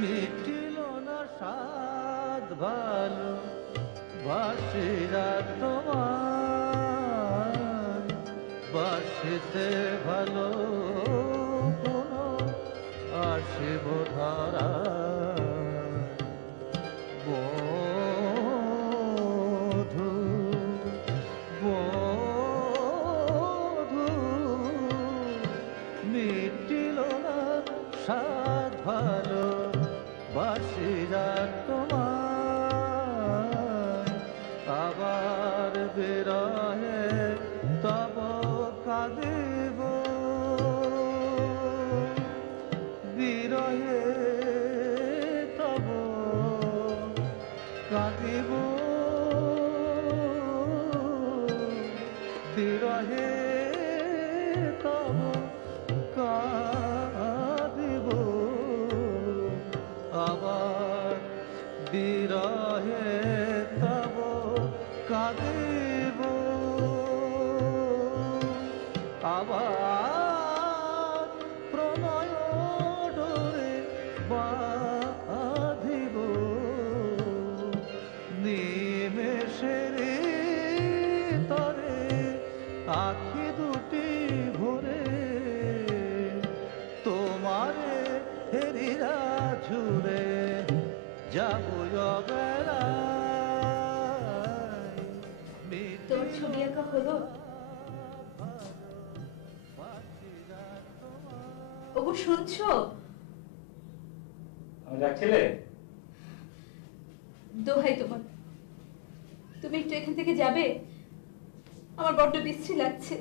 মিটিল না স্বাদ ভালো বাসিরা তোমার বাসিতে ভালো কোনো আসিব ধারা বধূ বধূ মিটিল না স্বাদ ভালো বাসিরা তোমার আবার বিরহে তব কাঁদিব বিরহে তব কাঁদিব বিরহে তব কাঁদিব আবার বিরহে তব কাঁদিব আবার প্রণয় ডোরে বাঁধিব নিমেষের তরে আখি দুটি ভরে তোমারে হেরিরা ঝুড়ে যাব তোর ছবি আঁকা হলো? ওগো শুনছো? আমি ডাকছিলে? দোহাই তোমার, তুমি একটু এখান থেকে যাবে? আমার বড্ড বিশ্রী লাগছে।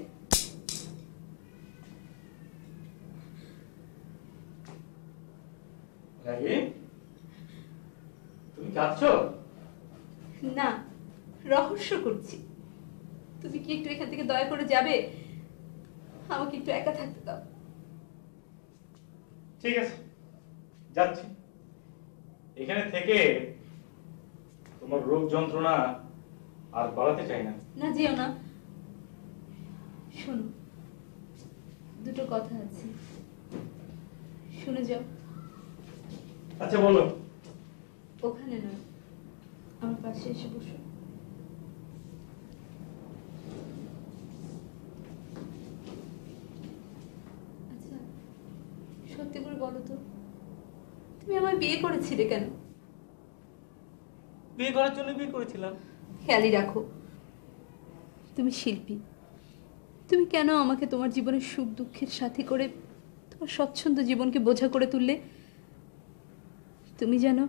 তুমি যাচ্ছ? না, রহস্য করছি। তুমি কি একটু এখান থেকে দয়া করে যাবে? আমাকে একটু একা থাকতে দাও। ঠিক আছে, যাচ্ছি। এখানে থেকে তোমার রোগ যন্ত্রণা আর বাড়াতে চাই না। না, যেও না। শোনো, দুটো কথা আছে, শুনে যাও। আচ্ছা বলো। ওখানে নয়, আমার পাশে এসে বসো। আচ্ছা, সত্যি করে বলো তো, তুমি আমায় বিয়ে করেছিলে কেন? বিয়ে করার জন্য বিয়ে করেছিলাম। খেয়ালই রাখো, তুমি শিল্পী। তুমি কেন আমাকে তোমার জীবনের সুখ দুঃখের সাথী করে তোমার স্বচ্ছন্দ জীবনকে বোঝা করে তুললে? তুমি জানো,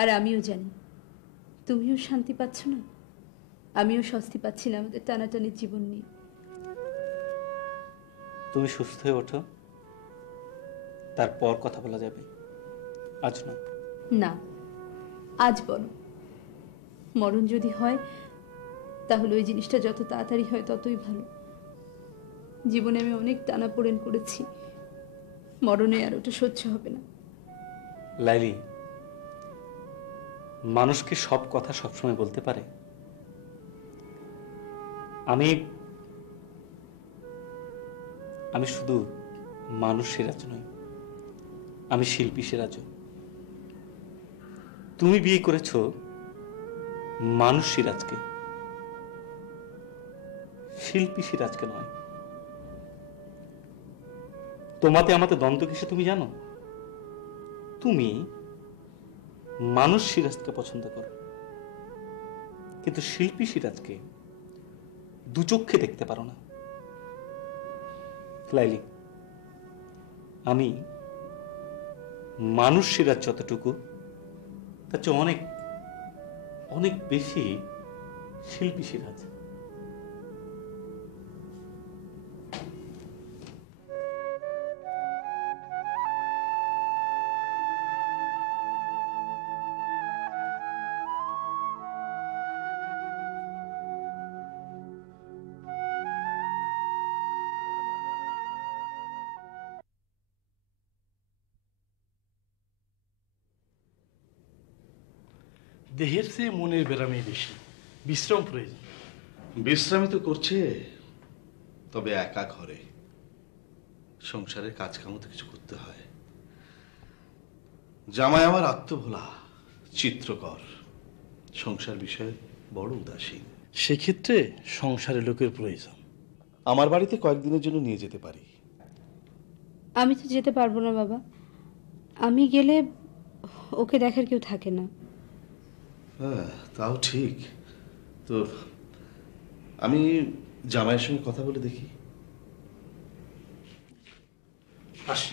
আর আমিও জানি, তুমিও শান্তি পাচ্ছ না, আমিও স্বস্তি পাচ্ছি না আমাদের টানাটানির জীবন নিয়ে। তুমি সুস্থ হয়ে ওঠো, তারপর কথা বলা যাবে, আজ না। না, আজ বলো। মরণ যদি হয়, তাহলে ওই জিনিসটা যত তাড়াতাড়ি হয় ততই ভালো। জীবনে আমি অনেক টানাপোড়েন করেছি, মরণে আর ওটা সহ্য হবে না। লাইলি, মানুষকে সব কথা সবসময় বলতে পারে? আমি আমি শুধু মানুষ সিরাজ নই, আমি শিল্পী সিরাজও। তুমি বিয়ে করেছো মানুষ সিরাজকে, শিল্পী সিরাজকে নয়। তোমাতে আমাতে দ্বন্দ্ব কিসে তুমি জানো? তুমি মানুষ সিরাজকে পছন্দ করো, কিন্তু শিল্পী সিরাজকে দু চক্ষে দেখতে পারো না। লাইলি, আমি মানুষ সিরাজ যতটুকু, তার চেয়ে অনেক অনেক বেশি শিল্পী সিরাজ। দেহের চেয়ে মনের ব্যারামই বেশি, বিশ্রাম প্রয়োজন। বিশ্রামই তো করছে, তবে একা ঘরে। সংসারের কাজকামও তো কিছু করতে হয়। জামাই আমার আত্মভোলা, চিত্রকর, সংসার বিষয়ে বড় উদাসীন। সেক্ষেত্রে সংসারে লোকের প্রয়োজন। আমার বাড়িতে কয়েকদিনের জন্য নিয়ে যেতে পারি। আমি তো যেতে পারবো না বাবা। আমি গেলে ওকে দেখার কেউ থাকে না। হ্যাঁ, তাও ঠিক। তো আমি জামাইয়ের সঙ্গে কথা বলে দেখি। আসি।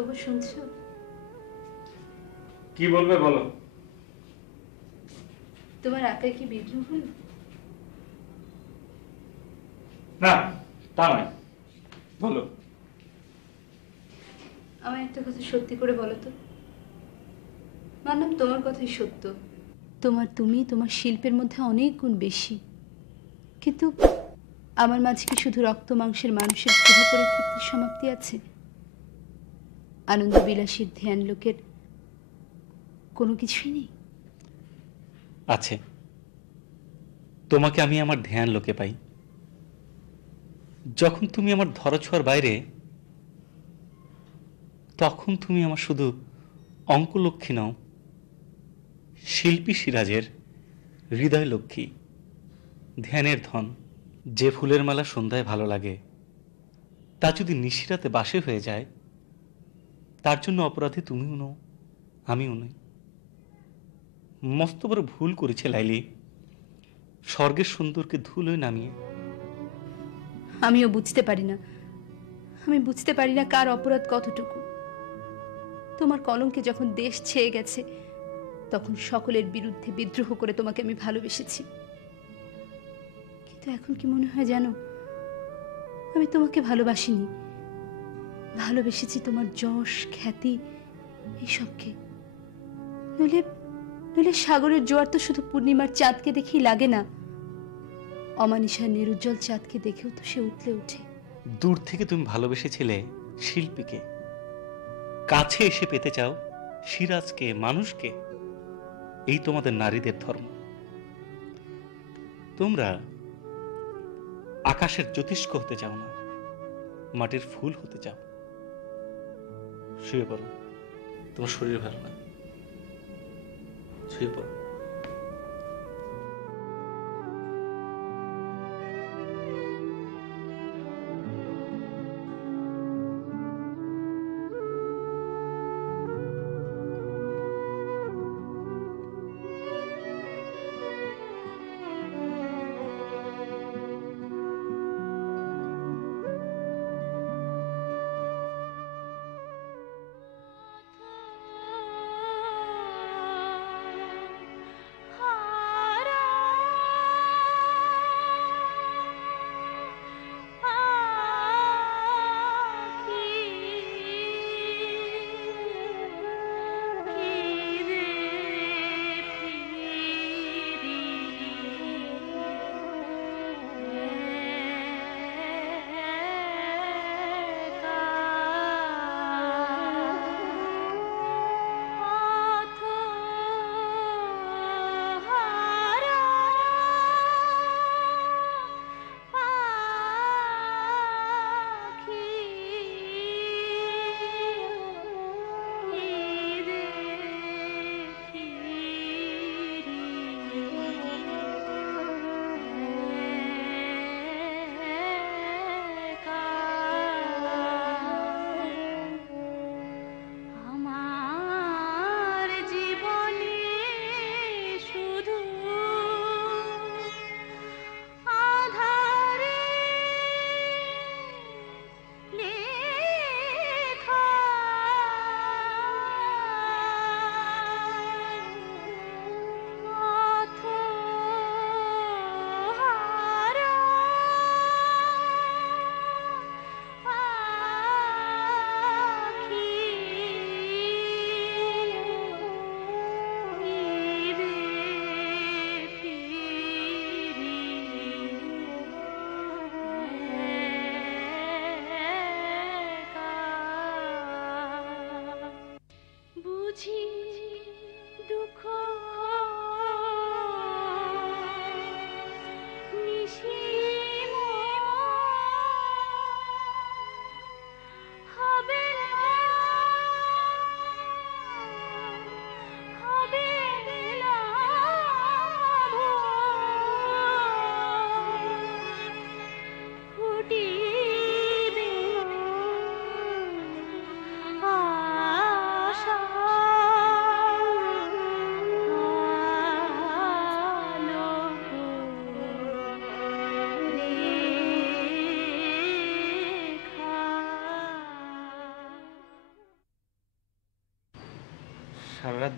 ওগো শুনছো? কি বলবে বলো। তোমার আঁকায় কি বিদ্রোহ হলো? না, তা নয়, বলো। আমার একটা কথা সত্যি করে বলো তো। মানলাম তোমার কথাই সত্য, তুমি তোমার শিল্পের মধ্যে অনেক গুণ বেশি, কিন্তু আমার মাঝে কি শুধু রক্ত মাংসের মানুষের ক্ষুধা পরিতৃপ্তির সমাপ্তি আছে? আনন্দ বিলাসীর ধ্যান লোকের কোনো কিছুই নেই? আছে। তোমাকে আমি আমার ধ্যান লোকে পাই। যখন তুমি আমার ধরাছোঁয়ার বাইরে, তখন তুমি আমার শুধু অঙ্কলক্ষ্মী নও, শিল্পী সিরাজের হৃদয় লক্ষ্মী, ধ্যানের ধন। যে ফুলের মালা সন্ধ্যায় ভালো লাগে, তা যদি নিশিরাতে বাসে হয়ে যায়, তার জন্য অপরাধী তুমিও নও, আমিও নই। মস্ত বড় ভুল করেছে লাইলি, স্বর্গের সুন্দরকে ধুলোয় নামিয়ে। আমিও বুঝতে পারি না, আমি বুঝতে পারি না কার অপরাধ কতটুকু। তোমার কলঙ্কে যখন দেশ ছেয়ে গেছে, তখন সকলের বিরুদ্ধে বিদ্রোহ করে তোমাকে আমি ভালোবেসেছি। কিন্তু এখন কি মনে হয় জানো, আমি তোমাকে ভালোবাসিনি, ভালোবেসেছি তোমার যশ খ্যাতি এইসবকে। নইলে নইলে সাগরের জোয়ার তো শুধু পূর্ণিমার চাঁদকে দেখেই লাগে না, অমানিসার নিরুজ্জ্বল চাঁদকে দেখেও তো সে উঠলে ওঠে। দূর থেকে তুমি ভালোবেসেছিলে শিল্পীকে, কাছে এসে পেতে চাও সিরাজকে, মানুষকে। এই তোমাদের নারীদের ধর্ম। তোমরা আকাশের জ্যোতিষ্ক হতে চাও না, মাটির ফুল হতে চাও। শুয়ে পড়ো, তোমার শরীর ভালো না, শুয়ে পড়ো।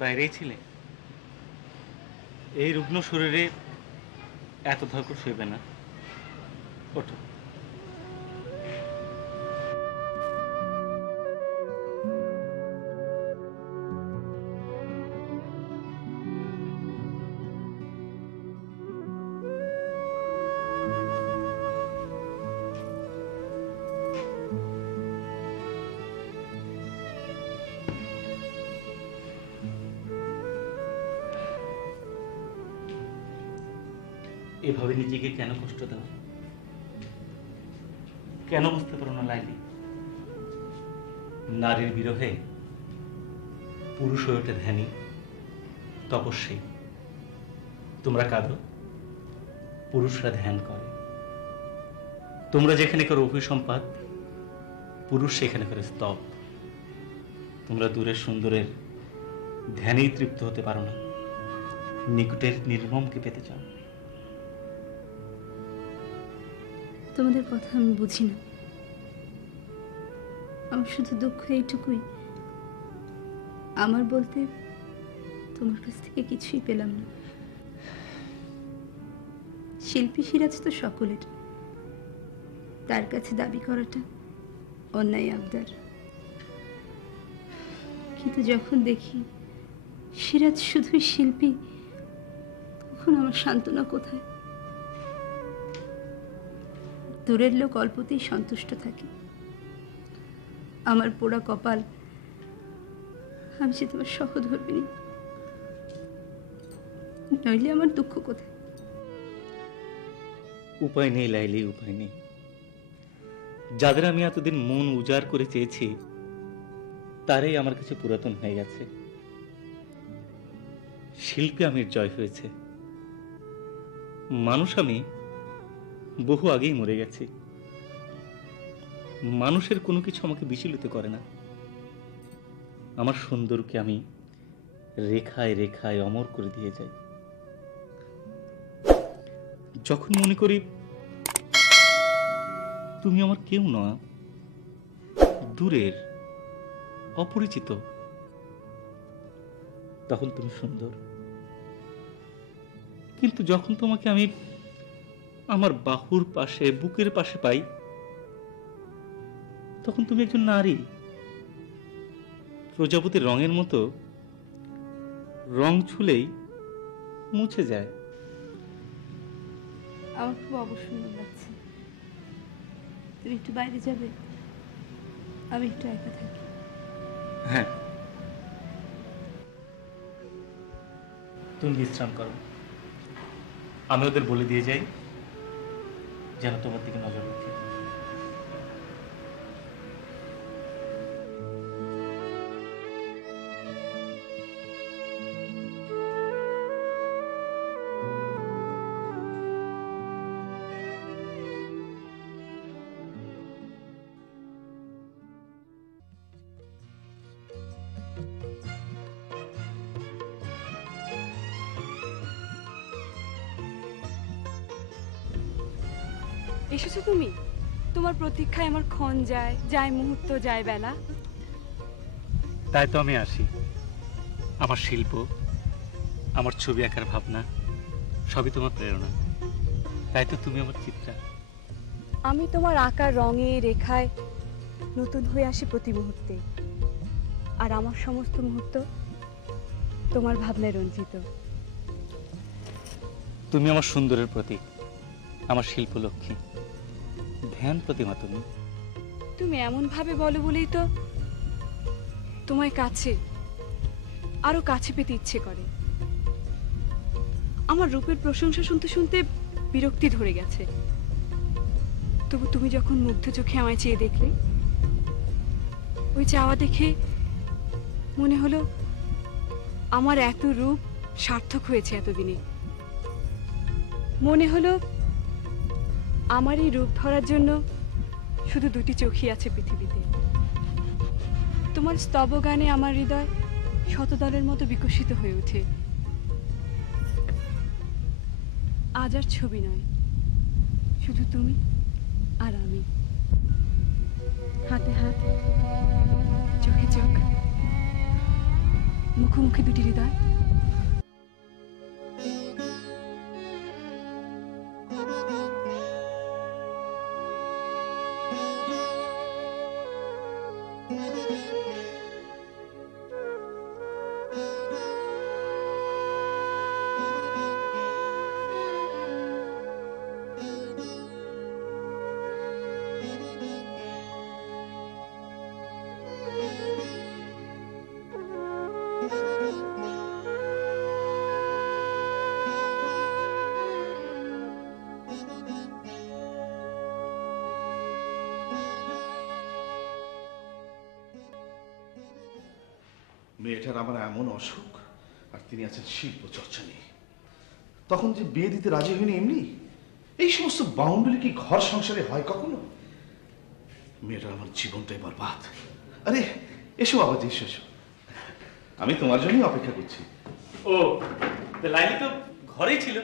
বাইরেই ছিলে? এই রুগ্ন শরীরে এত ধকল সইবে না, ওঠো। এভাবে নিজেকে কেন কষ্ট দাও? কেন বুঝতে পারো না লাইলি, নারীর বিরহে পুরুষ হয়ে ওঠে ধ্যানী, তপস্বী। তোমরা কাঁদো, পুরুষরা ধ্যান করে। তোমরা যেখানে করো অভিসম্পাদ, পুরুষ সেখানে করে স্তব। তোমরা দূরের সুন্দরের ধ্যানেই তৃপ্ত হতে পারো না, নিকটের নির্মমকে পেতে চাও। তোমাদের কথা আমি বুঝি না। আমার শুধু দুঃখ এইটুকুই, আমার বলতে তোমার কাছ থেকে কিছুই পেলাম না। শিল্পী সিরাজ তো সকলের, তার কাছে দাবি করাটা অন্যায় আবদার। কিন্তু যখন দেখি সিরাজ শুধুই শিল্পী, তখন আমার সান্ত্বনা কোথায়? দূরের লোক অল্পতেই সন্তুষ্ট থাকে। আমার পোড়া কপাল, আমি যে তোমার সহধর্মিণী, নইলে আমার দুঃখ কোথায়? উপায় নেই লাইলি, উপায় নেই। যাদের আমি এতদিন মন উজাড় করে চেয়েছি, তারাই আমার কাছে পুরাতন হয়ে গেছে। শিল্পী আমির জয় হয়েছে। মানুষ আমি বহু আগেই মরে গেছি। মানুষের কোনো কিছু আমাকে বিচলিত করে না। আমার সুন্দরকে আমি রেখায় রেখায় অমর করে দিয়ে যাই। যখন মনে করি তুমি আমার কেউ নয়, দূরের, অপরিচিত, তখন তুমি সুন্দর। কিন্তু যখন তোমাকে আমি আমার বাহুর পাশে, বুকের পাশে পাই, তখন তুমি একজন নারী। প্রজাপতির রঙের মতো রং ছুলেই মুছে যায়। আমার খুব অবসন্ন লাগছে। তুমি একটু বাইরে যাবে? আমি একটু একা থাকি। হ্যাঁ, তুমি বিশ্রাম করো। আমি ওদের বলে দিয়ে যাই যেন তোমার দিকে নজর রাখে। এসেছো তুমি? তোমার প্রতীক্ষায় আমার ক্ষণ যায়, যায় মুহূর্ত, যায় বেলা। তাই তো আমি আসি। আমার শিল্প, আমার ছবি আঁকার ভাবনা, সবই তোমার প্রেরণা। তাই তো তুমি আমার চিত্রা। আমি তোমার আঁকার রঙে, রেখায় নতুন হয়ে আসি প্রতি মুহূর্তে। আর আমার সমস্ত মুহূর্ত তোমার ভাবনায় রঞ্জিত। তুমি আমার সুন্দরের প্রতীক, আমার শিল্প লক্ষ্মী, ধ্যান প্রতিমা। তুমি এমন ভাবে বলো বলেই তো তোমায় কাছে, আরো কাছে পেতে ইচ্ছে করে। আমার রূপের প্রশংসা শুনতে শুনতে বিরক্তি ধরে গেছে। তবু তুমি যখন মুগ্ধ চোখে আমায় চেয়ে দেখলে, ওই চাওয়া দেখে মনে হলো আমার এত রূপ সার্থক হয়েছে এতদিনে। মনে হলো আমার এই রূপ ধরার জন্য শুধু দুটি চোখই আছে পৃথিবীতে। তোমার স্তবগানে আমার হৃদয় শতদলের মতো বিকশিত হয়ে ওঠে। আজ আর ছবি নয়, শুধু তুমি আর আমি, হাতে হাত, চোখে চোখ, মুখোমুখি দুটি হৃদয়। মেয়েটার আমার এমন অসুখ, আর তিনি আছেন শিল্প চর্চা নিয়ে। তখন যে বিয়ে দিতে রাজি হয়নি এমনি, এই সমস্ত বাউন্ডারি কি ঘর সংসারে হয় কখনো? মেয়েটার আমার জীবনটাই বরবাদ। আরে এসো বাবাজি, এসো এসো, আমি তোমার জন্যই অপেক্ষা করছি। ও, লাইলি তো ঘরেই ছিল।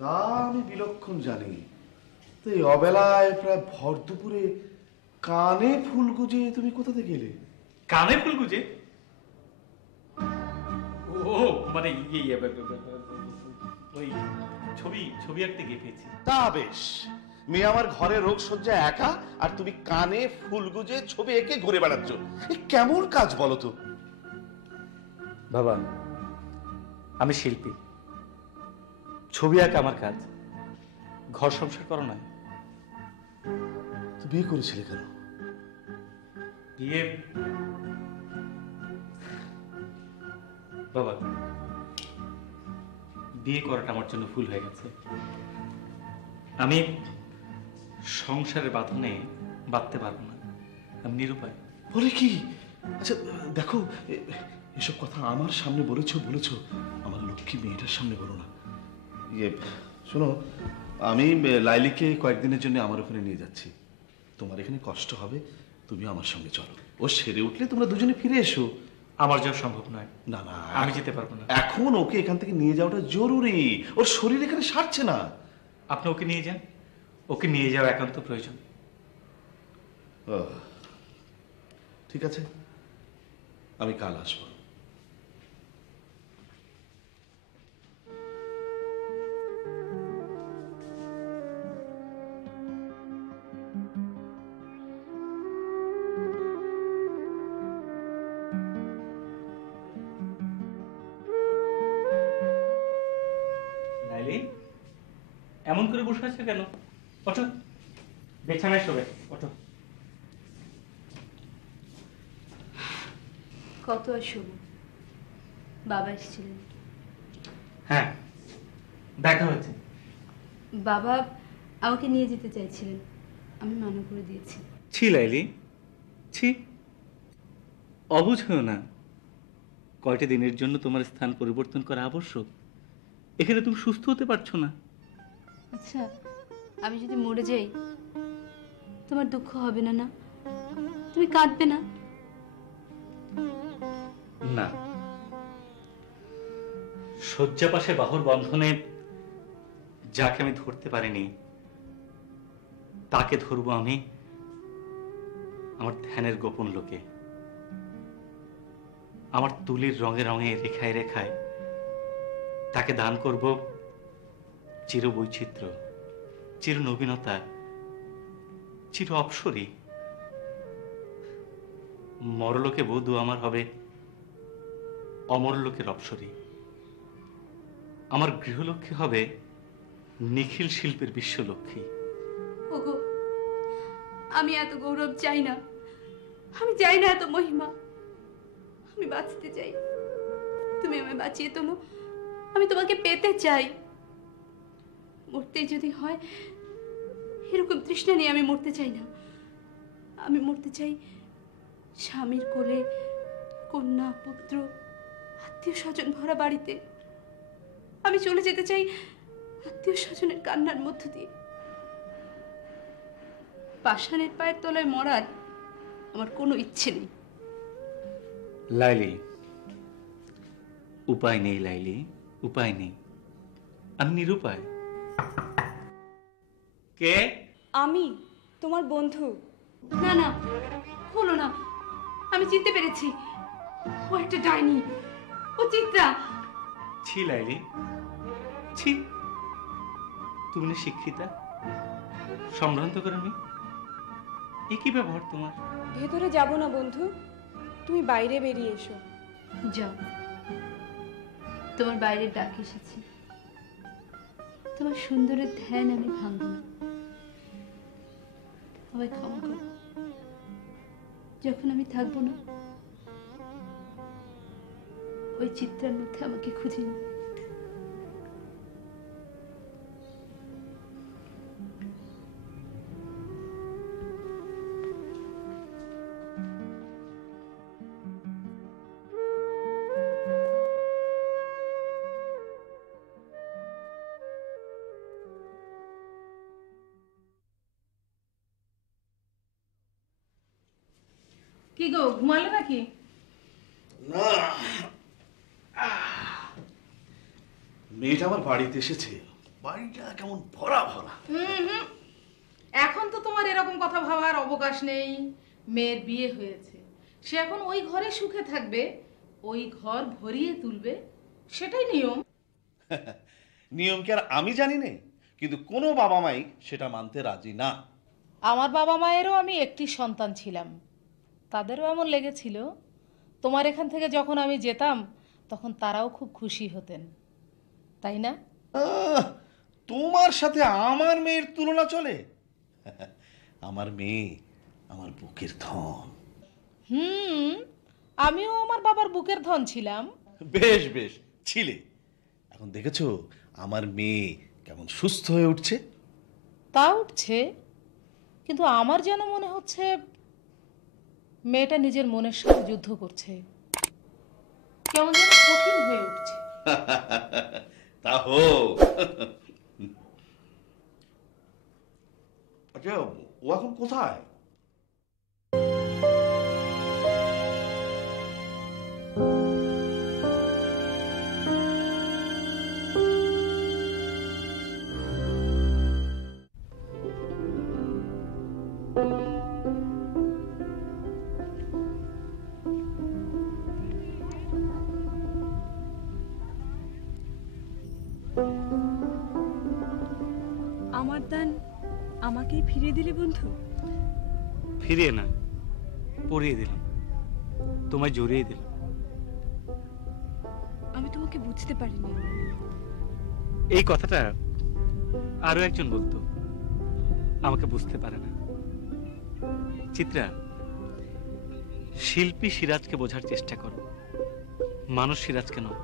তা আমি বিলক্ষণ জানি। তো এই অবেলায় প্রায় ভর দুপুরে কানে ফুল গুজে তুমি কোথাতে গেলে? কানে ফুল গুজে? ও মানে ওই ছবি আঁকতে গিয়ে পেয়েছি। তা বেশ, মেয়ে আমার ঘরে রোগ সজ্জা একা, আর তুমি কানে ফুল গুজে ছবি এঁকে ঘুরে বেড়াচ্ছ। এ কেমন কাজ বলো তো? বাবা, আমি শিল্পী, ছবি আঁকা আমার কাজ, ঘর সংসার করো না। তুই বিয়ে করেছিলে কেন? বিয়ে বাবা, বিয়ে করাটা আমার জন্য ভুল হয়ে গেছে। আমি সংসারের বাঁধনে বাঁধতে পারবো না, আমি নিরুপায়। বলে কি? আচ্ছা দেখো, এসব কথা আমার সামনে বলেছো, আমার লক্ষ্মী মেয়েটার সামনে বলো না। শোনো, আমি লাইলিকে কয়েকদিনের জন্য আমার ওখানে নিয়ে যাচ্ছি। তোমার এখানে কষ্ট হবে, তুমি আমার সঙ্গে চলো। ও সেরে উঠলে তোমরা দুজনে ফিরে এসো। আমার যাওয়া সম্ভব নয়। না না, আমি যেতে পারবো না। এখন ওকে এখান থেকে নিয়ে যাওয়াটা জরুরি। ওর শরীর এখানে সারছে না। আপনি ওকে নিয়ে যান, ওকে নিয়ে যাওয়া একান্ত প্রয়োজন। ঠিক আছে, আমি কাল আসবো। লাইলি, এমন করে বসে আছে কেন? ওঠো, বিছানায় শোবে, ওঠো। কত আর শুভ, বাবা এসেছিলেন। হ্যাঁ, দেখা হয়েছে। বাবা আমাকে নিয়ে যেতে চাইছিলেন, আমি মানা করে দিয়েছি। ছি লাইলি, ছি, অবুঝ হও না। কয়টা দিনের জন্য তোমার স্থান পরিবর্তন করা আবশ্যক। এখানে তুমি সুস্থ হতে পারছো না। আচ্ছা, আমি যদি মরে যাই তোমার দুঃখ হবে না? না, তুমি কাঁদবে না? না, শয্যা পাশে বাহুর বন্ধনে যাকে আমি ধরতে পারিনি, তাকে ধরবো আমি আমার ধ্যানের গোপন লোকে। আমার তুলির রঙে রঙে, রেখায় রেখায় তাকে দান করব চির বৈচিত্র্য, চির নবীনতা, চির অপসরী। মরলোকে বধূ আমার হবে অমরলোকের অপসরী। আমার গৃহলক্ষ্মী হবে নিখিল শিল্পের বিশ্বলক্ষ্মী। ওগো, আমি এত গৌরব চাই না, আমি চাই না এত মহিমা। আমি বাঁচতে চাই, তুমি আমায় বাঁচিয়ে তোলো। আমি তোমাকে পেতে চাই। মরতে যদি হয়, এরকম তৃষ্ণা নিয়ে আমি মরতে চাই না। আমি মরতে চাই স্বামীর কোলে, কন্যা পুত্র আত্মীয় স্বজন ভরা বাড়িতে। আমি চলে যেতে চাই আত্মীয় স্বজনের কান্নার মধ্য দিয়ে। পাষাণের পায়ের তলায় মরার আমার কোনো ইচ্ছে নেই। লাইলি, উপায় নেই লাইলি, উপায় নেই। আমি নিরুপায়। কে? আমি তোমার বন্ধু। না না, হলো না, আমি চিনতে পেরেছি। ও একটা ডাইনি। ও চিত্রা, ছি লাইলি, ছি। তুমি না শিক্ষিতা, সম্ভ্রান্ত করে মেয়ে, এ কি ব্যবহার তোমার? ভেতরে যাব না বন্ধু, তুমি বাইরে বেরিয়ে এসো। যাও, তোমার বাইরে ডাক এসেছে। তোমার সুন্দরের ধ্যান আমি ভাঙব না। আমায় ক্ষমা করো, যখন আমি থাকবো না ওই চিত্রার মধ্যে আমাকে খুঁজে নি। কি গো, ঘুমালে নাকি? না, মেয়েটা আমার বাড়িতে এসেছে, বাড়িটা কেমন ভরা ভরা। এখন তো তোমার এরকম কথা ভাবার অবকাশ নেই। মেয়ের বিয়ে হয়েছে, সে এখন ওই ঘরে সুখে থাকবে, ওই ঘর ভরিয়ে তুলবে, সেটাই নিয়ম। নিয়ম কি আর আমি জানি না? কিন্তু কোনো বাবা মাই সেটা মানতে রাজি না। আমার বাবা মায়েরও আমি একটি সন্তান ছিলাম, তাদেরও এমন লেগেছিল। তোমার এখান থেকে যখন আমি যেতাম তখন তারাও খুব খুশি হতেন, তাই না? তোমার সাথে আমার মেয়ের তুলনা চলে? আমার মেয়ে আমার বুকের ধন। আমিও আমার বাবার বুকের ধন ছিলাম। বেশ বেশ ছিলে। এখন দেখেছো আমার মেয়ে কেমন সুস্থ হয়ে উঠছে? তা উঠছে, কিন্তু আমার যেন মনে হচ্ছে মেয়েটা নিজের মনের সাথে যুদ্ধ করছে, কেমন যেন কঠিন হয়ে উঠছে। তা হোক। আচ্ছা, ও এখন কোথায়? আমার দান আমাকেই ফিরিয়ে দিলে বন্ধু। ফিরিয়ে না, পরিয়ে দিলাম, তোমায় জড়িয়ে দিলাম। আমি তোমাকে বুঝতে পারিনি। এই কথাটা আরো একজন বলতো, আমাকে বুঝতে পারে না। চিত্রা, শিল্পী সিরাজকে বোঝার চেষ্টা করো, মানুষ সিরাজকে নয়।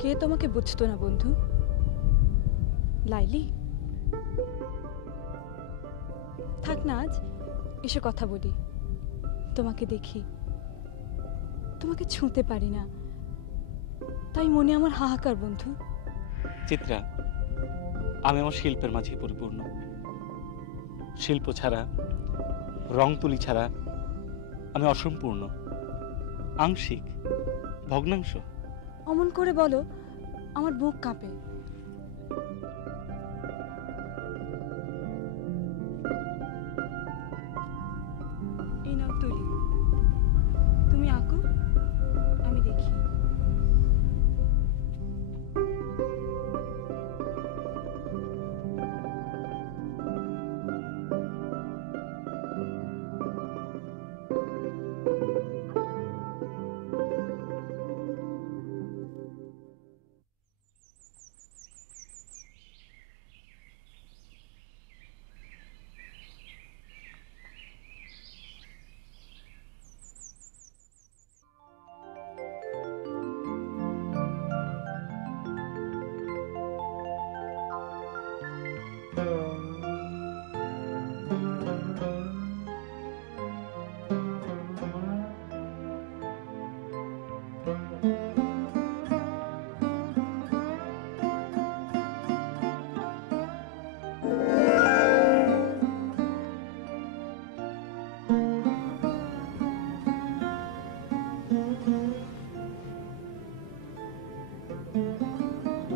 কে তোমাকে বুঝতো না বন্ধু? লাইলি? থাক না, আজ এসে কথা বলি। তোমাকে দেখি, তোমাকে ছুঁতে পারি না, তাই মনে আমার হাহাকার বন্ধু। চিত্রা, আমি আমার শিল্পের মাঝে পরিপূর্ণ। শিল্প ছাড়া, রং তুলি ছাড়া আমি অসম্পূর্ণ, আংশিক, ভগ্নাংশ। অমন করে বলো, আমার বুক কাঁপে। এই নাও তুলি, তুমি আঁকো, আমি দেখি।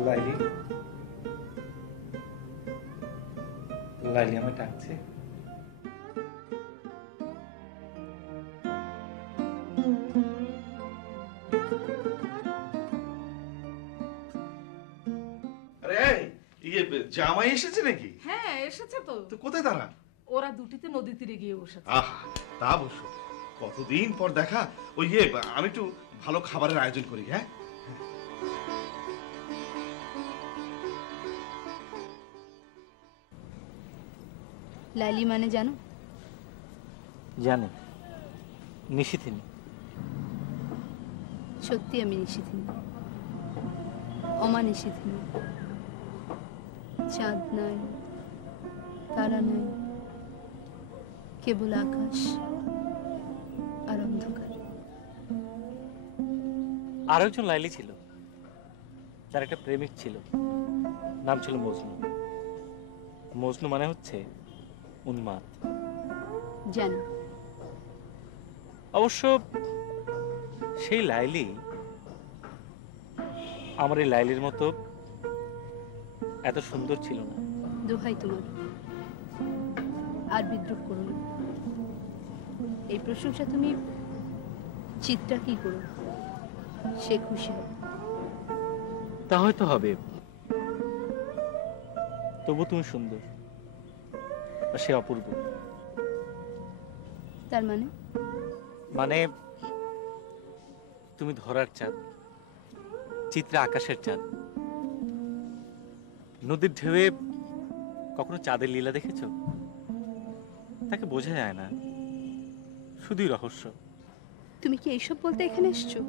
লাইলি, লাইলি আমায় ডাকছে। জামাই এসেছে নাকি? হ্যাঁ এসেছে তো। তো কোথায় তারা? ওরা দুটিতে নদী তীরে গিয়ে বসেছে। আহা, তা অবশ্য কতদিন পর দেখা। ওই আমি একটু ভালো খাবারের আয়োজন করি। হ্যাঁ, লাইলি মানে জানো? জানি, নিশিথিনী। সত্যি আমি নিশিথিনী, অমানিশিথিনী। চাঁদ নাই, তারা নাই, কেবল আকাশ আর অন্ধকার। আরো একজন লাইলি ছিল, যার একটা প্রেমিক ছিল, নাম ছিল মজনু। মজনু মানে হচ্ছে উন্মাদ। জানি। অবশ্য সেই লাইলি আমার এই লাইলির মতো এত সুন্দর ছিল না। দোহাই তোমার, আর বিদ্রুপ করো না। এই প্রশংসা তুমি চিত্রা কি করো, সে খুশি হবে। তা হয়তো হবে, তবু তুমি সুন্দর আর সে অপূর্ব। তার মানে? মানে তুমি ধরার চাঁদ, চিত্রা আকাশের চাঁদ। নদীর ঢেউয়ে কখনো চাঁদের লীলা দেখেছো? তাকে বোঝা যায় না, শুধুই রহস্য। তুমি কি এইসব বলতে এখানে এসছো?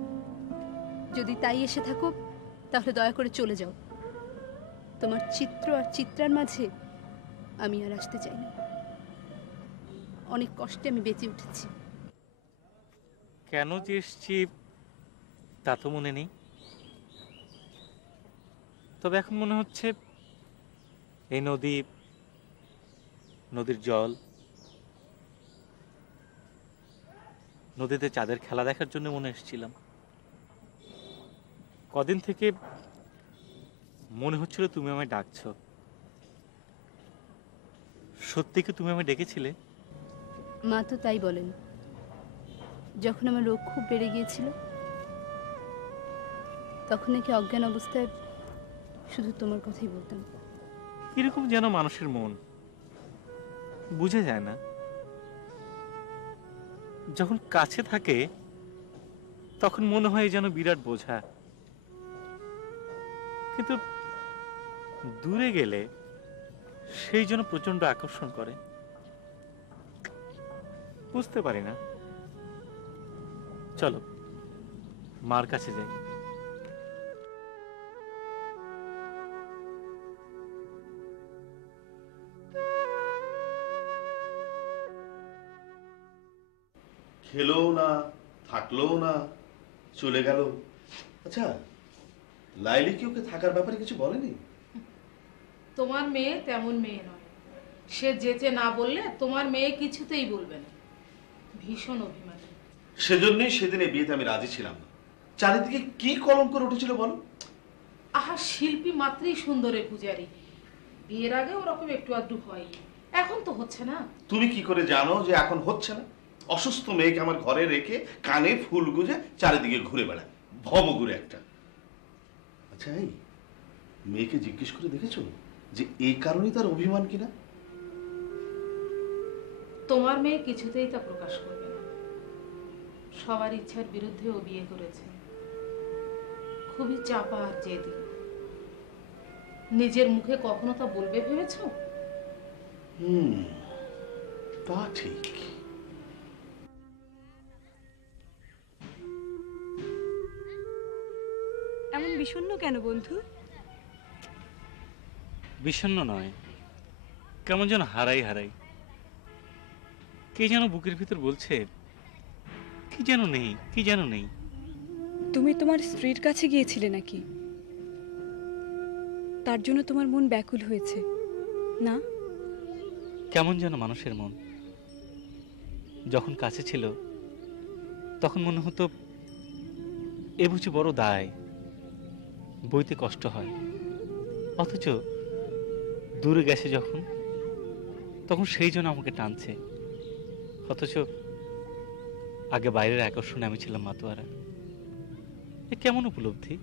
যদি তাই এসে থাকো তাহলে দয়া করে চলে যাও। তোমার চিত্র আর চিত্রার মাঝে আমি আর আসতে চাই না। অনেক কষ্টে আমি বেঁচে উঠেছি। কেন যে এসছি তা তো মনে নেই, তবে এখন মনে হচ্ছে এই নদী, নদীর জল, নদীতে চাঁদের খেলা দেখার জন্য মনে এসেছিলাম। কদিন থেকে মনে হচ্ছিল তুমি আমায় ডাকছো। সত্যি কি তুমি আমায় ডেকেছিলে? মা তো তাই বলেন। যখন আমার রোগ খুব বেড়ে গিয়েছিল তখন নাকি অজ্ঞান অবস্থায় শুধু তোমার কথাই বলতাম। এরকম যেন মানুষের মন, বুঝা যায় না। যখন কাছে থাকে তখন মনে হয় যেন বিরাট বোঝা, কিন্তু দূরে গেলে সেই জন্য প্রচন্ড আকর্ষণ করে। বুঝতে পারি না। চলো মার কাছে যাই। খেলো না, থাকলো না, চলে গেল। আচ্ছা, লাইলি কি ওকে থাকার ব্যাপারে কিছু বলেনি? তোমার মেয়ে তেমন মেয়ে নয়। সে যেচে না বললে তোমার মেয়ে কিছুতেই বলবে না। ভীষণ অভিমানী। সেজন্যই সেদিন এই বিয়েতে আমি রাজি ছিলাম না। চারিদিকে কি কলঙ্ক করে উঠেছিল বলো? আহা, শিল্পী মাত্রই সুন্দরের পূজারি। বিয়ের আগে ওরকম একটু আধটু হয়, এখন তো হচ্ছে না। তুমি কি করে জানো যে এখন হচ্ছে না? অসুস্থ মেয়েকে আমার ঘরে রেখে কানে ফুল গুজে চারিদিকে ঘুরে বেড়ায়, ভবঘুরে একটা। আচ্ছা, এই মেয়েকে জিজ্ঞেস করে দেখেছো যে এই কারণেই তার অভিমান কিনা? তোমার মেয়ে কিছুতেই তা প্রকাশ করবে না। সবার ইচ্ছার বিরুদ্ধে ও বিয়ে করেছে। খুবই চাপা আর জেদি। নিজের মুখে কখনো তা বলবে ভেবেছো? তা ঠিক। এমন বিষণ্ণ কেন বন্ধু? বিষণ্ণ নয়, কেমন যেন হারাই হারাই। কে যেন বুকের ভিতর বলছে কি যেন নেই, কি যেন নেই। তুমি তোমার স্ত্রীর কাছে গিয়েছিলে নাকি? তার জন্য তোমার মন ব্যাকুল হয়েছে না? কেমন যেন মানুষের মন, যখন কাছে ছিল তখন মনে হতো এ বুঝি বড় দায়, বইতে কষ্ট হয়। অথচ দূরে গেছে যখন, তখন সেই জন্য আমাকে টানছে। অথচ আগে বাইরের আকর্ষণে আমি ছিলাম মাতোয়ারা। এ কেমন উপলব্ধি!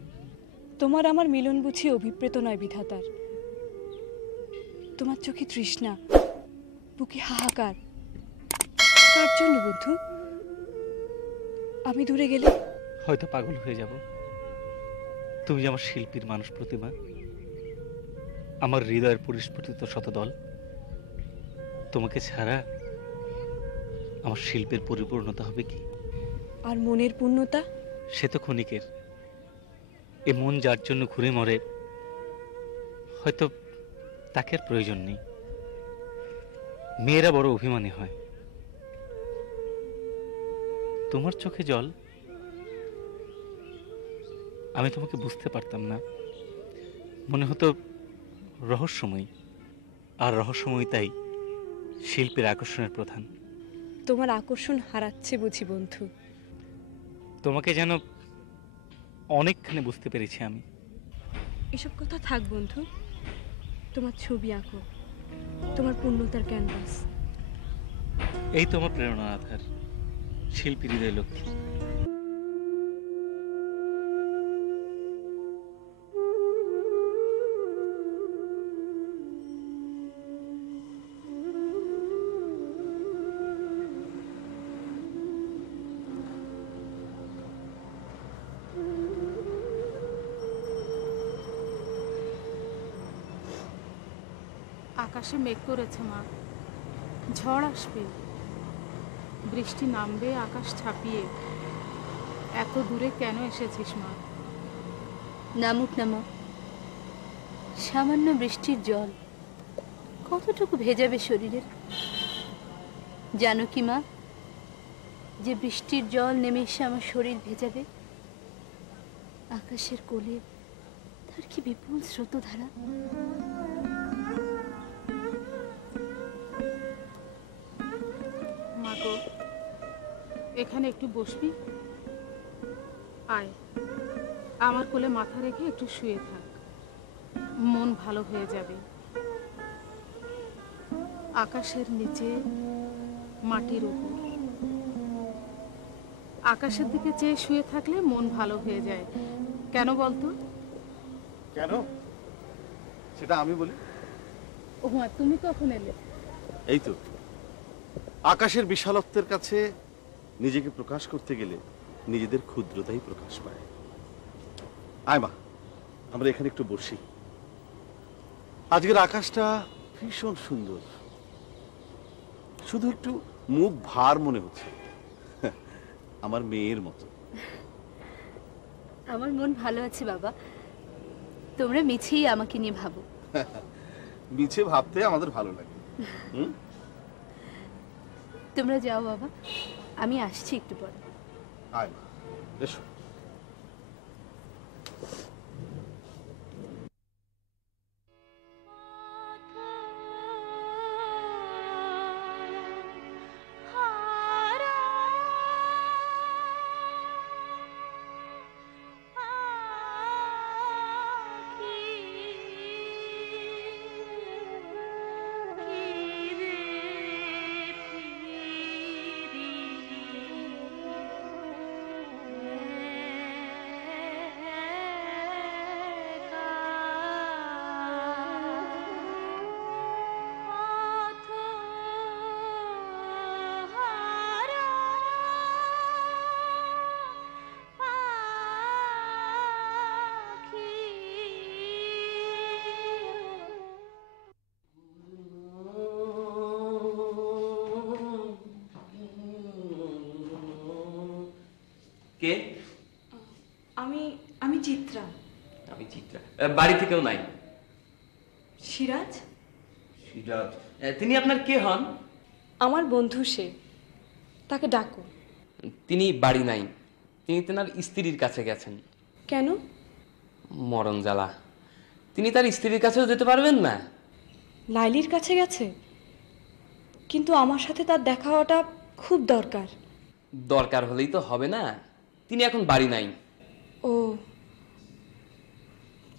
তোমার আমার মিলন বুঝি অভিপ্রেত নয় বিধাতার। তোমার চোখে তৃষ্ণা, বুকে হাহাকার। কার জন্য বন্ধু? আমি দূরে গেলে হয়তো পাগল হয়ে যাব। তুমি যে আমার শিল্পীর মানুষ প্রতিমা, আমার হৃদয়ের পরিস্ফুটিত শতদল। তোমাকে ছাড়া আমার শিল্পের পরিপূর্ণতা হবে কি? আর মনের পূর্ণতা? সে তো ক্ষণিকের। এ মন যার জন্য ঘুরে মরে, হয়তো তাকে আর প্রয়োজন নেই। মেয়েরা বড় অভিমানী হয়। তোমার চোখে জল, আমি তোমাকে বুঝতে পারতাম না। মনে হতো রহস্যময়, আর রহস্যময় তাই শিল্পের আকর্ষণের প্রধান। তোমার আকর্ষণ হারাচ্ছে বুঝি বন্ধু? তোমাকে যেন অনেকখানি বুঝতে পেরেছি আমি। এসব কথা থাক বন্ধু, তোমার ছবি আঁকো, তোমার পূর্ণতার ক্যানভাস। এই তো আমার প্রেরণার আধার, শিল্পী হৃদয় লক্ষ্মী। আকাশে মেঘ করেছে মা, ঝড় আসবে, বৃষ্টি নামবে আকাশ ছাপিয়ে। এত দূরে কেন এসেছিস মা? নামুক না মা, সামান্য বৃষ্টির জল কতটুকু ভেজাবে শরীরের? জানো কি মা, যে বৃষ্টির জল নেমে এসে আমার শরীর ভেজাবে, আকাশের কোলে তার কি বিপুল স্রোতধারা। মা গো, এখানে একটু বসবি? আয়, আমার কোলে মাথা রেখে একটু শুয়ে থাক, মন ভালো হয়ে যাবে। আকাশের নিচে, মাটির উপর, আকাশের দিকে চেয়ে শুয়ে থাকলে মন ভালো হয়ে যায়। কেন বলতো? কেন সেটা আমি বলি। ও মা, তুমি কখন এলে? এই তো, আকাশের বিশালত্বের কাছে নিজেকে প্রকাশ করতে গেলে নিজেদের ক্ষুদ্রতাই প্রকাশ পায়। আয় মা, আমরা এখানে একটু বসি। আজকের আকাশটা ভীষণ সুন্দর, শুধু একটু মুখ ভার মনে হচ্ছে, আমার মেয়ের মতো। আমার মন ভালো আছে বাবা, তোমরা মিছেই আমাকে নিয়ে ভাবো। মিছে ভাবতে আমাদের ভালো লাগে। তোমরা যাও বাবা, আমি আসছি একটু পরে। আয় মা, এসো। কে? আমি চিত্রা। আমি চিত্রা। বাড়িতে কেউ নাই? সিরাজ? সিরাজ? তিনি আপনার কে হন? আমার বন্ধু সে, তাকে ডাকো। তিনি বাড়ি নাই, তিনি তেনার স্ত্রীর কাছে গেছেন। কেন? মরণ জ্বালা, তিনি তার স্ত্রীর কাছেও যেতে পারবেন না। লাইলির কাছে গেছে, কিন্তু আমার সাথে তার দেখা হওয়াটা খুব দরকার। দরকার হলেই তো হবে না, তিনি এখন বাড়ি নাই। ও,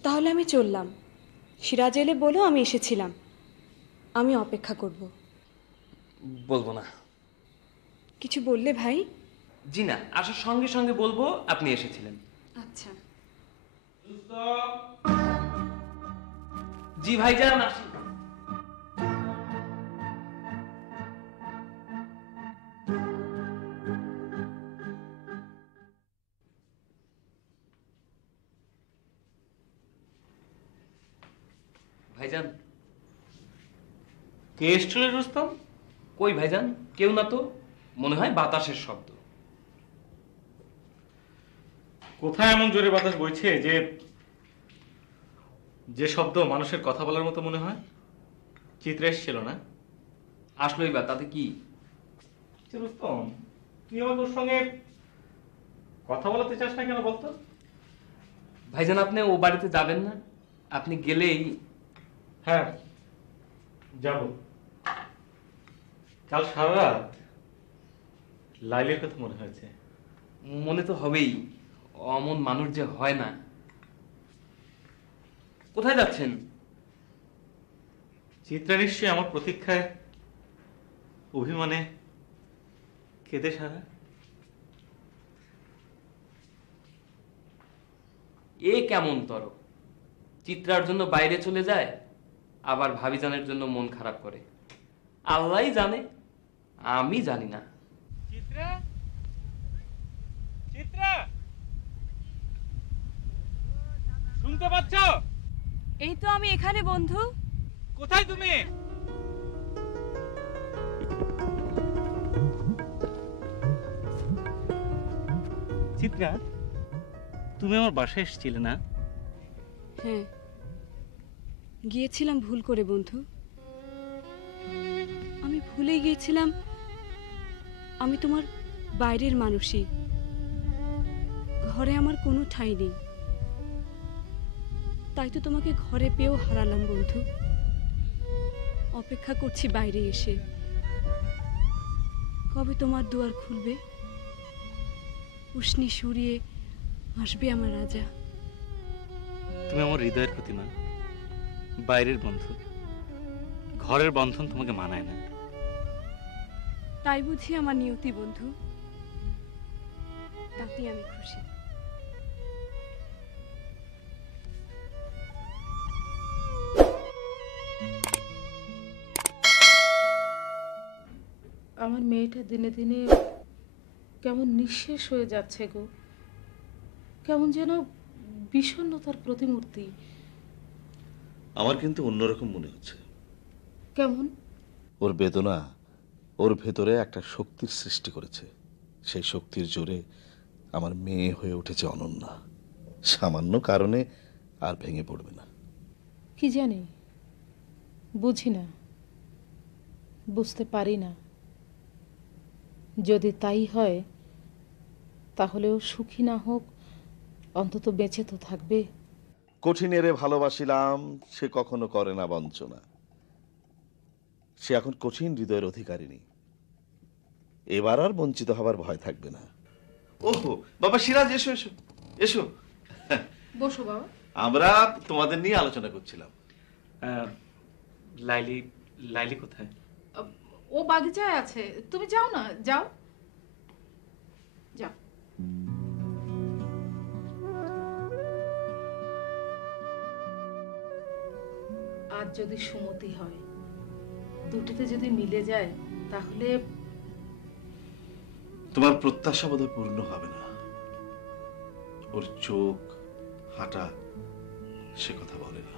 তাহলে আমি চললাম। সিরাজ এলে বলো আমি এসেছিলাম, আমি অপেক্ষা করব। বলবো না। কিছু বললে ভাই? জি না, আসার সঙ্গে সঙ্গে বলবো আপনি এসেছিলেন। আচ্ছা। জি ভাইজান, আসি। ভাইজান? কে এসছিল রুস্তম? কই ভাইজান, কেউ না তো, মনে হয় বাতাসের শব্দ। কোথায় এমন জোরে বাতাস বইছে যে যে শব্দ মানুষের কথা বলার মতো মনে হয়? চিত্রা এসছিল না? আসলোই বা, তাতে কি? রুস্তম, তুই আমার ওর সঙ্গে কথা বলাতে চাস না কেন বলতো? ভাইজান আপনি ও বাড়িতে যাবেন না? আপনি গেলেই। হ্যাঁ যাব। কাল সারা রাত লাইলের কথা মনে হয়েছে। মনে তো হবেই, অমন মানুষ যে হয় না। কোথায় যাচ্ছেন? চিত্রা নিশ্চয়ই আমার প্রতীক্ষায় অভিমানে কেঁদে সারা। এ কেমন তর, চিত্রার জন্য বাইরে চলে যায়, আবার ভাবিজানের জন্য মন খারাপ করে। আল্লাহই জানে, আমি জানি না। চিত্রা, চিত্রা, শুনতে পাচ্ছ? এই তো আমি এখানে বন্ধু। কোথায় তুমি? চিত্রা, তুমি আমার বাসায় এসেছিলে না? হ্যাঁ, গিয়েছিলাম ভুল করে বন্ধু। আমি ভুলে গিয়েছিলাম আমি তোমার বাইরের মানুষই, ঘরে আমার কোনো ঠাঁই নেই। তাই তো তোমাকে ঘরে পেয়েও হারালাম বন্ধু। অপেক্ষা করছি বাইরে এসে, কবে তোমার দুয়ার খুলবে, উষ্ণি সুরিয়ে আসবে আমার রাজা। তুমি আমার হৃদয়ের প্রতিমা, বাইরের বন্ধু। ঘরের বন্ধন তোমাকে মানায় না। তাই বুঝি আমার নিয়তি বন্ধু, তাতেই আমি খুশি। আমার মেয়েটা দিনে দিনে কেমন নিঃশেষ হয়ে যাচ্ছে গো, কেমন যেন বিষণ্ণতার প্রতিমূর্তি। আমার কিন্তু অন্যরকম মনে হচ্ছে। কেমন? ওর বেদনা ওর ভেতরে একটা শক্তির সৃষ্টি করেছে। সেই শক্তির জোরে আমার মেয়ে হয়ে উঠেছে অনন্যা। সামান্য কারণে আর ভেঙে পড়বে না। কি জানি, বুঝি না, বুঝতে পারি না। যদি তাই হয় তাহলেও সুখী না হোক, অন্তত বেঁচে তো থাকবে। কঠিনেরে ভালোবাসিলাম, সে কখনো করে না বঞ্চনা। সে এখন কঠিন হৃদয়ের অধিকারিণী। এবার আর বঞ্চিত হবার ভয় থাকবে না। ওহো বাবা সিরাজ, এসো এসো এসো। বসো বাবা। আমরা তোমাদের নিয়ে আলোচনা করছিলাম। লাইলি, লাইলি কোথায়? ও বাগিচায় আছে, তুমি যাও না, যাও যাও। আজ যদি সুমতি হয়, দুটিতে যদি মিলে যায়, তাহলে তোমার প্রত্যাশা বোধহয় পূর্ণ হবে না। ওর চোখ, হাঁটা সে কথা বলে না।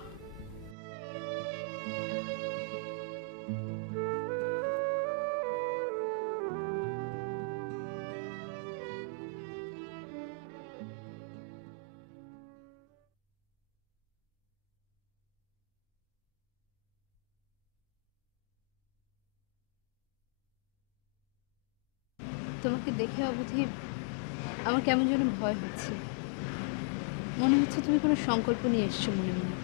তোমাকে দেখে অবধি আমার কেমন যেন ভয় হচ্ছে। মনে হচ্ছে তুমি কোনো সংকল্প নিয়ে এসছো মনে মনে।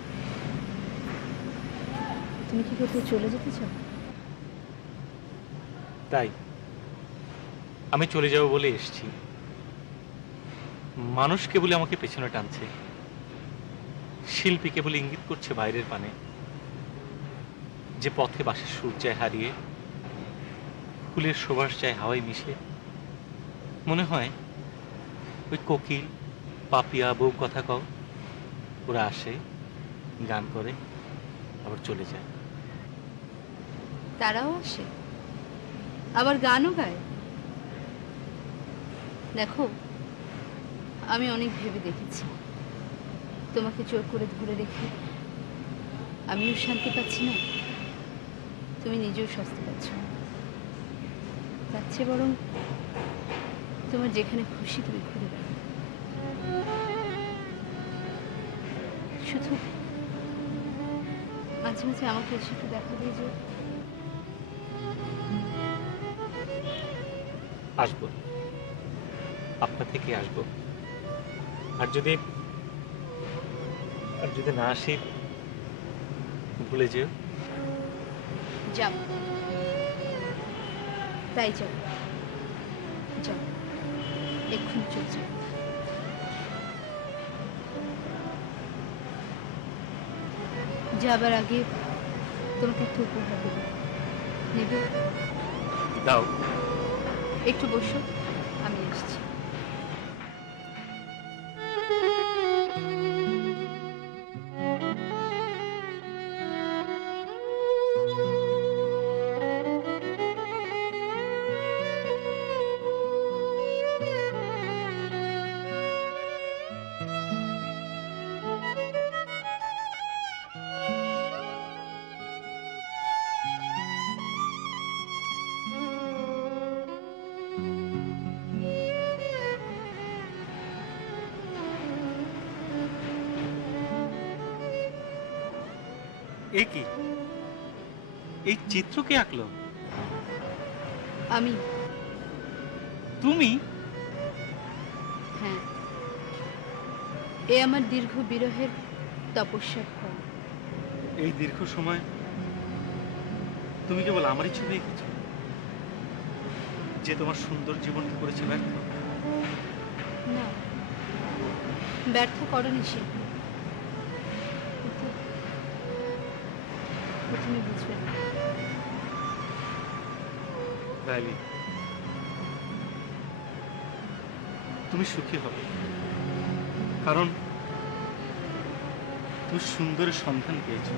তুমি কি কোথাও চলে যেতে চাও? তাই আমি চলে যাব বলে এসেছি। মানুষ কেবল আমাকে পেছনে টানছে, শিল্পী কেবল ইঙ্গিত করছে বাইরের পানে, যে পথে বাঁশের সুর যায় হারিয়ে, ফুলের সুবাস যায় হাওয়ায় মিশে। মনে হয় ওই কোকিল, পাপিয়া, বউ কথা কও, ওরা আসে, গান করে, আবার চলে যায়। তারাও আসে, আবার গানও গায়। দেখো, আমি অনেক ভেবে দেখেছি, তোমাকে জোর করে ধরে রেখে আমিও শান্তি পাচ্ছি না, তুমি নিজেও স্বস্তি পাচ্ছ না। তার চেয়ে বরং তোমার যেখানে খুশি তুমি ঘুরে বেড়াও। শুধু মাঝে মাঝে আমাকে এসে একটু দেখা দিয়ে যে। আসবো, আপনার থেকে আসবো। আর যদি না আসি ভুলে যেও। যাব, তাই যাব, যাও, এক্ষুনি চলে যাও। যাবার আগে তোমাকে একটা উপহার দেবো, নেবে? দাও। একটু বসো, আমি আসছি। এ কি, এই চিত্র কে আঁকলো? আমি। তুমি? হ্যাঁ, এ আমার দীর্ঘ বিরহের তপস্যার ফল। এই দীর্ঘ সময় তুমি কেবল আমারই ছবি এঁকেছ, যে তোমার সুন্দর জীবনকে করেছে ব্যর্থ? না, ব্যর্থ করনি শিল্পী, তুমি বুঝবে না। রাইলি, তুমি সুখী হবে, কারণ তুমি সুন্দরের সন্ধান পেয়েছো।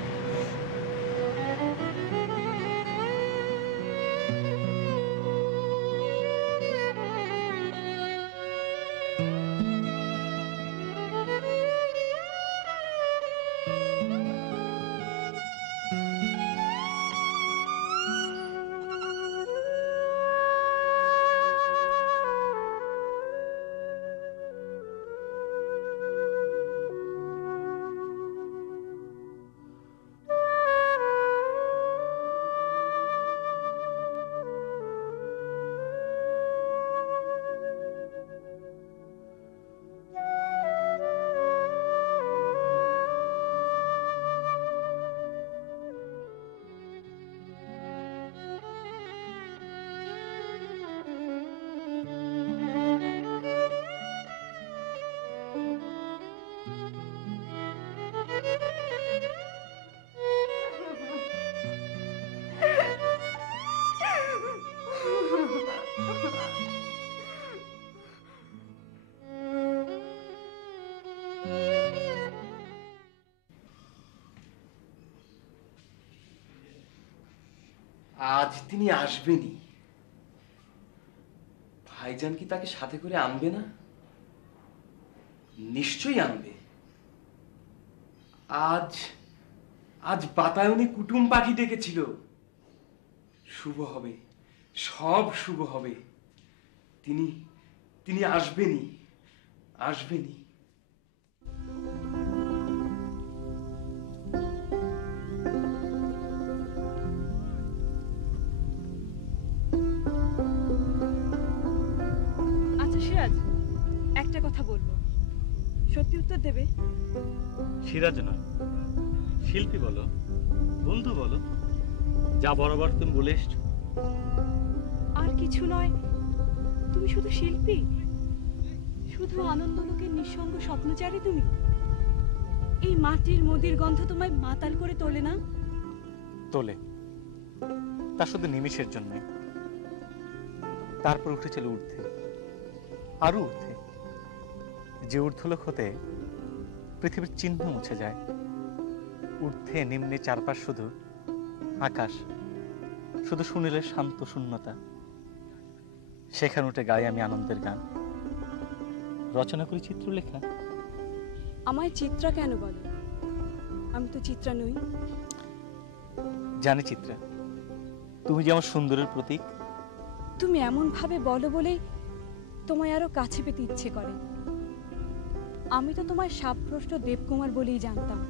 আজ তিনি আসবেনই। ভাইজান কি তাকে সাথে করে আনবে না? নিশ্চয়ই আনবে। আজ আজ বাতায়নে কুটুম পাখি ডেকেছিল। শুভ হবে, সব শুভ হবে। তিনি তিনি আসবেনই, আসবেনই। আচ্ছা সিরাজ, একটা কথা বলবো, সত্যি উত্তর দেবে? সিরাজ নয়, শিল্পী বলো, বন্ধু বলো, যা বরাবর তুমি বলে এসছো। আর কিছু নয়, তুমি শুধু শিল্পী, শুধু আনন্দলোকের নিঃসঙ্গ স্বপ্নচারী তুমি? এই মাটির মদির গন্ধ তোমায় মাতাল করে তোলে না? তোলে, তা শুধু নিমিষের জন্য। তারপর উঠেছিল ঊর্ধ্বে, আরো ঊর্ধ্বে, যে ঊর্ধ্বলোক হতে পৃথিবীর চিহ্ন মুছে যায়। ঊর্ধ্বে নিম্নে চারপাশ শুধু আকাশ, শুধু শুনিলে শান্ত শূন্যতা। সেখানে উঠে গাই আমি আনন্দের গান, রচনা করি চিত্রলেখা। আমায় চিত্রা কেন বলো? আমি তো চিত্রা নই। জানি চিত্রা, তুমি যে আমার সুন্দরের প্রতীক। তুমি এমন ভাবে বলো বলেই তোমায় আরো কাছে পেতে ইচ্ছে করে। আমি তো তোমায় সাবভ্রষ্ট দেবকুমার বলেই জানতাম,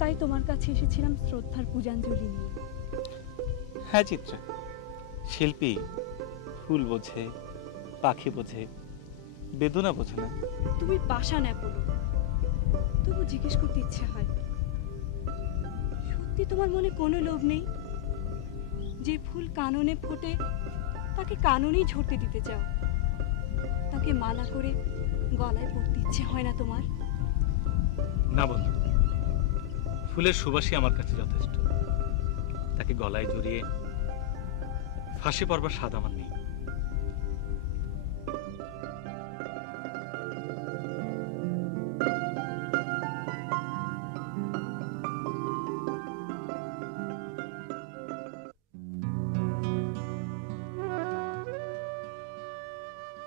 তাই তোমার কাছে এসেছিলাম শ্রদ্ধার পূজাঞ্জলি নিয়ে। হ্যাঁ চিত্রা, শিল্পী ফুল বোঝে, পাখি বোঝে, বেদনা বোঝে না। তুমি পাষাণ বলো, তবু জিজ্ঞেস করতে ইচ্ছে হয়, সত্যি তোমার মনে কোনো লোভ নেই? যে ফুল কাননে ফোটে তাকে কাননেই ঝরতে দিতে চাও, তাকে মালা করে গলায় পরতে ইচ্ছে হয় না তোমার? না বন্ধু, ফুলের সুবাসই আমার কাছে যথেষ্ট। তাকে গলায় জড়িয়ে ফাঁসি পড়বার স্বাদ আমার নেই।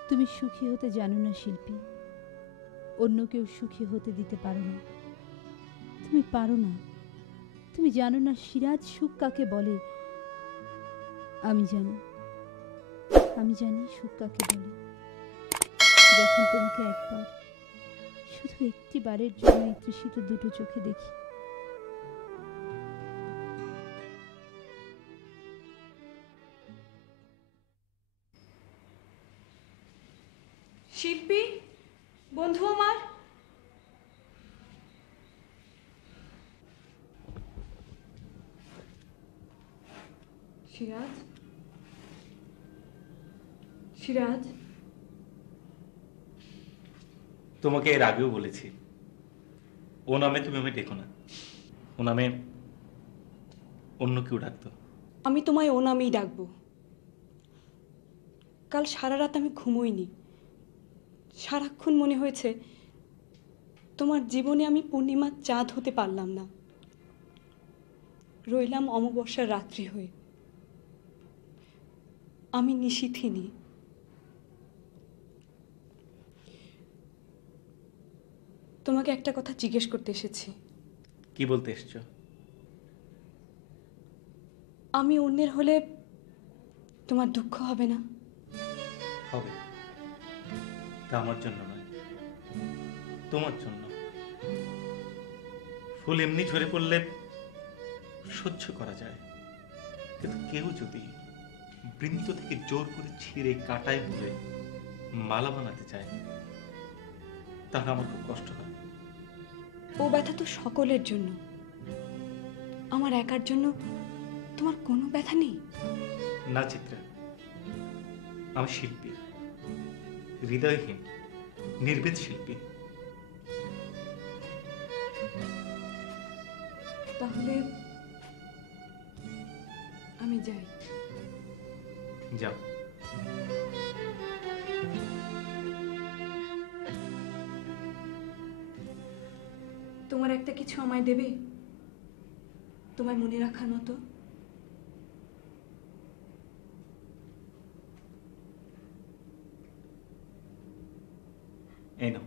তুমি সুখী হতে জানো না শিল্পী, অন্য কেউ সুখী হতে দিতে পারো না। তুমি পারো না, তুমি জানো না সিরাজ সুখ কাকে বলে। আমি জানি, আমি জানি সুখ কাকে বলে। যখন তোমাকে একবার, শুধু একটি বারের জন্য এই তৃষিত দুটো চোখে দেখি। শিল্পী বন্ধু আমার, সিরাজ, সিরাজ। তোমাকে এর আগেও বলেছি, ও নামে তুমি আমায় ডেকো না। ও নামে অন্য কেউ ডাকতো। আমি তোমায় ও নামেই ডাকবো। কাল সারা রাত আমি ঘুমোইনি, সারাক্ষণ মনে হয়েছে তোমার জীবনে আমি পূর্ণিমার চাঁদ হতে পারলাম না, রইলাম অমাবস্যার রাত্রি হয়ে। আমি নিশিথিনী। তোমাকে একটা কথা জিজ্ঞেস করতে এসেছি। কি বলতে এসছো? আমি অন্যের হলে তোমার দুঃখ হবে না? হবে, তা আমার জন্য নয়, তোমার জন্য। ফুল এমনি ঝরে পড়লে সহ্য করা যায়, কিন্তু কেউ যদি বৃন্ত থেকে জোর করে ছিঁড়ে কাটায় ভরে মালা বানাতে চায়, তাহলে আমার খুব কষ্ট হয়। ও ব্যথা তো সকলের জন্য, আমার একার জন্য তোমার কোনো ব্যথা নেই? না চিত্রা, আমি শিল্পী, হৃদয়হীন নির্ভীক শিল্পী। তাহলে আমি যাই। যাও। তোমার একটা কিছু আমায় দেবে, তোমায় মনে রাখার মতো? এই নাও।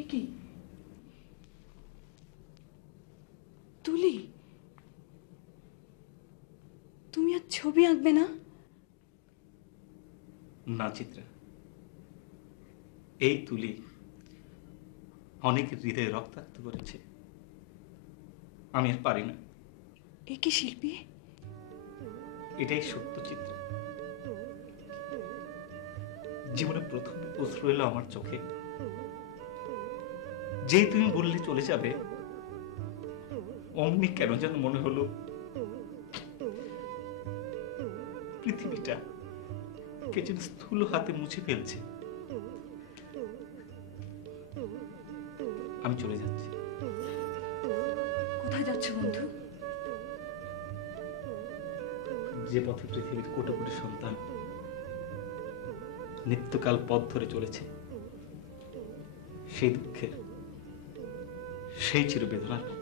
এ কি? তুলি, তুমি আর ছবি আঁকবে না? না চিত্রা, এই তুলি অনেকের হৃদয়ে রক্তাক্ত করেছে, আমি আর পারি না। এ কি শিল্পী? এটাই সত্য চিত্রা। জীবনে প্রথম অশ্রু এলো আমার চোখে, যেই তুমি বললে চলে যাবে, অমনি কেন যেন মনে হলো পৃথিবীটা কে যেন স্থূল হাতে মুছে ফেলছে। আমি চলে যাচ্ছি। কোথায় যাচ্ছ বন্ধু? যে পথে পৃথিবীর কোটি কোটি সন্তান নিত্যকাল পথ ধরে চলেছে, সেই দুঃখের, সেই চিরবেদনার পথে।